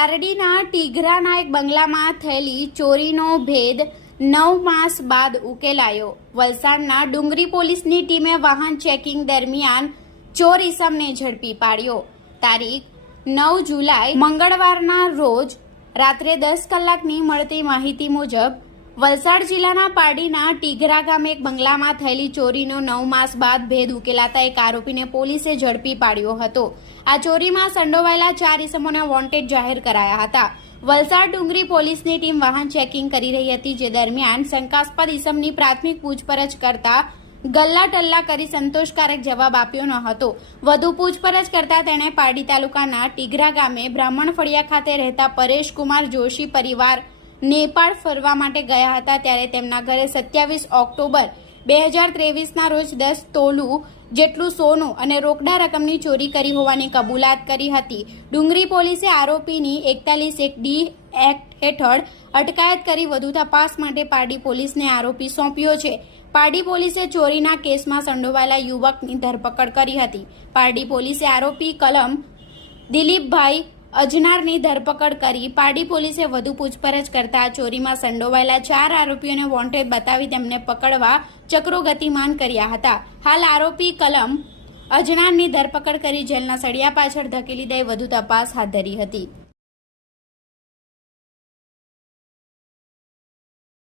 પારડીના ટીઘરાના એક બંગલામાં થયેલી ચોરીનો ભેદ નવ માસ બાદ ઉકેલાયો. વલસાડના ડુંગરી પોલીસની ટીમે વાહન ચેકિંગ દરમિયાન ચોર ઇસમને ઝડપી પાડ્યો. તારીખ નવ જુલાઈ મંગળવારના રોજ રાત્રે દસ કલાકની મળતી માહિતી મુજબ વલસાડ જિલ્લાના પારડીના ટીઘરા ગામે એક બંગલામાં થયેલી ચોરીનો નવ માસ બાદ ભેદ ઉકેલાતા એક આરોપીને પોલીસે ઝડપી પાડ્યો હતો. આ ચોરીમાં સંડોવાયેલા ચાર ઇસમોને વોન્ટેડ જાહેર કરાયા હતા. વલસાડ ડુંગરી પોલીસની ટીમ વાહન ચેકિંગ કરી રહી હતી, જે દરમિયાન શંકાસ્પદ ઇસમની પ્રાથમિક પૂછપરછ કરતા ગલ્લા ટલ્લા કરી સંતોષકારક જવાબ આપ્યો ન હતો. વધુ પૂછપરછ કરતા તેણે પારડી તાલુકાના ટીગરા ગામે બ્રાહ્મણ ફળિયા ખાતે રહેતા પરેશ કુમાર જોશી પરિવાર નેપાળ ફરવા માટે ગયા હતા ત્યારે તેમના ઘરે સત્યાવીસ ઓક્ટોબર બે હજાર ત્રેવીસના રોજ દસ તોલું જેટલું સોનું અને રોકડા રકમની ચોરી કરી હોવાની કબૂલાત કરી હતી. ડુંગરી પોલીસે આરોપીની એકતાલીસ એક ડી એક્ટ હેઠળ અટકાયત કરી વધુ તપાસ માટે પારડી પોલીસને આરોપી સોંપ્યો છે. પારડી પોલીસે ચોરીના કેસમાં સંડોવાયેલા યુવકની ધરપકડ કરી હતી. પારડી પોલીસે આરોપી કલમ દિલીપભાઈ અજનારની ધરપકડ કરી પારડી પોલીસે વધુ પૂછપરછ કરતા ચોરીમાં સંડોવાયેલા ચાર આરોપીઓને વોન્ટેડ બતાવી તેમને પકડવા ચક્રો ગતિમાન કર્યા હતા. હાલ આરોપી કલમ અજનારની ધરપકડ કરી જેલના સળિયા પાછળ ધકેલી દઈ વધુ તપાસ હાથ ધરી હતી.